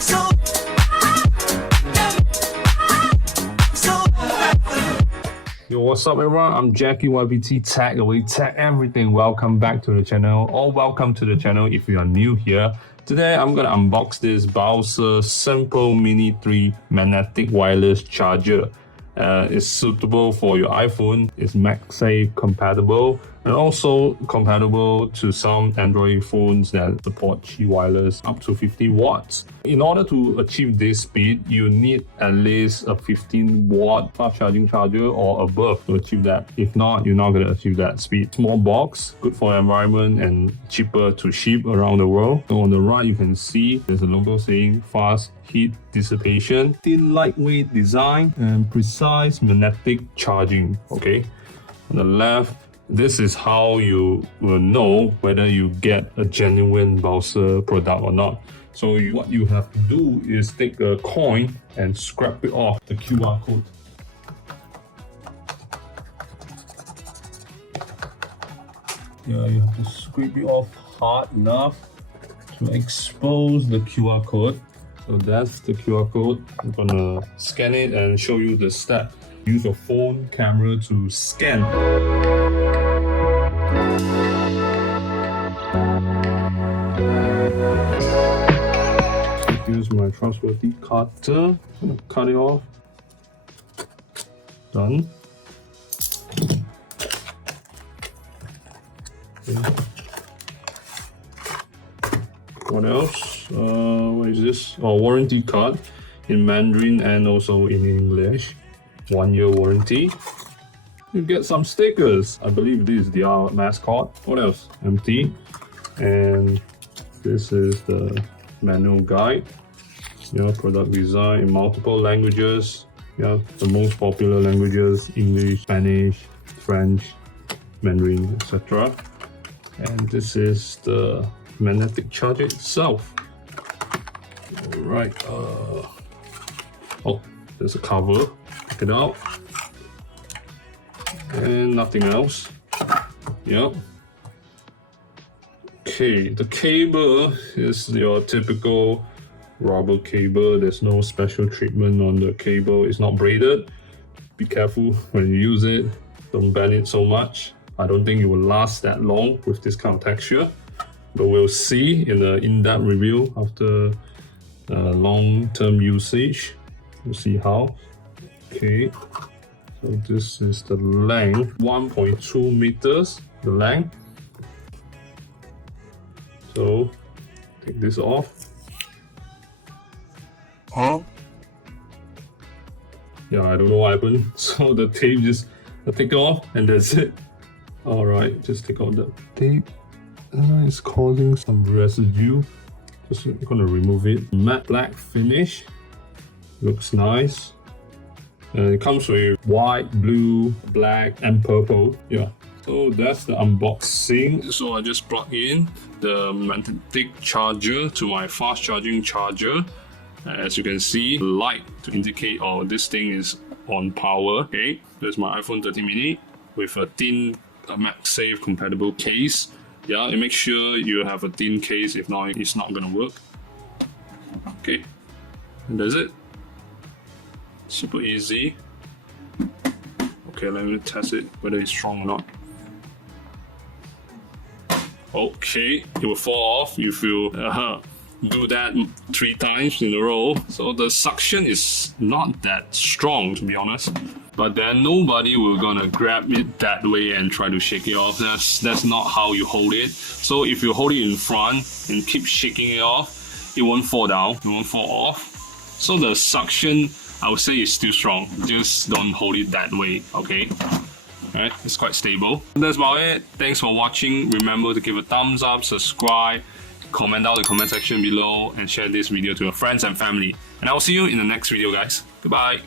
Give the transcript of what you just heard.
Yo, what's up everyone? I'm Jackie YBT Tech Away Tech Everything. Welcome back to the channel, or welcome to the channel if you are new here. Today I'm gonna unbox this Baseus Simple Mini3 Magnetic Wireless Charger. It's suitable for your iPhone, it's MagSafe compatible, and also compatible to some Android phones that support Qi wireless up to 50 watts. In order to achieve this speed, you need at least a 15-watt fast charging charger or above to achieve that. If not, you're not going to achieve that speed. Small box, good for the environment and cheaper to ship around the world. So on the right, you can see there's a logo saying fast heat dissipation, thin lightweight design, and precise magnetic charging. Okay, on the left, this is how you will know whether you get a genuine Baseus product or not. So what you have to do is take a coin and scrape it off the QR code. Yeah, you have to scrape it off hard enough to expose the QR code. So that's the QR code. I'm gonna scan it and show you the step. Use your phone camera to scan. Use my trustworthy cutter, cut it off. Done. Okay. What else? What is this? Oh, warranty card in Mandarin and also in English. 1-year warranty. You get some stickers. I believe this is their mascot. What else? Empty. And this is the manual guide. Yeah, product design in multiple languages. Yeah, the most popular languages: English, Spanish, French, Mandarin, etc. And this is the magnetic charger itself. Alright, oh, there's a cover. Check it out. And nothing else. Yep. Okay, the cable is your typical rubber cable. There's no special treatment on the cable. It's not braided. Be careful when you use it. Don't bend it so much. I don't think it will last that long with this kind of texture. But we'll see in the in-depth review after long-term usage. We'll see how. Okay, so this is the length, 1.2 meters, the length. So take this off. Huh? Yeah, I don't know what happened. So the tape just take it off and that's it. Alright, just take out the tape. It's causing some residue. Just gonna remove it. Matte black finish. Looks nice. And it comes with white, blue, black, and purple. Yeah. So that's the unboxing. So I just plugged in the magnetic charger to my fast charging charger. As you can see, light to indicate this thing is on power. Okay, there's my iPhone 13 mini with a thin MagSafe compatible case. Yeah, and make sure you have a thin case, if not it's not gonna work. Okay, and that's it. Super easy. Okay, let me test it whether it's strong or not. Okay, it will fall off if you do that 3 times in a row. So the suction is not that strong, to be honest. But then nobody will gonna grab it that way and try to shake it off. That's not how you hold it. So if you hold it in front and keep shaking it off, it won't fall down, it won't fall off. So the suction, I would say, is still strong. Just don't hold it that way, okay? Alright, it's quite stable. That's about it. Thanks for watching. Remember to give a thumbs up, subscribe, comment down in the comment section below, and share this video to your friends and family. And I will see you in the next video, guys. Goodbye.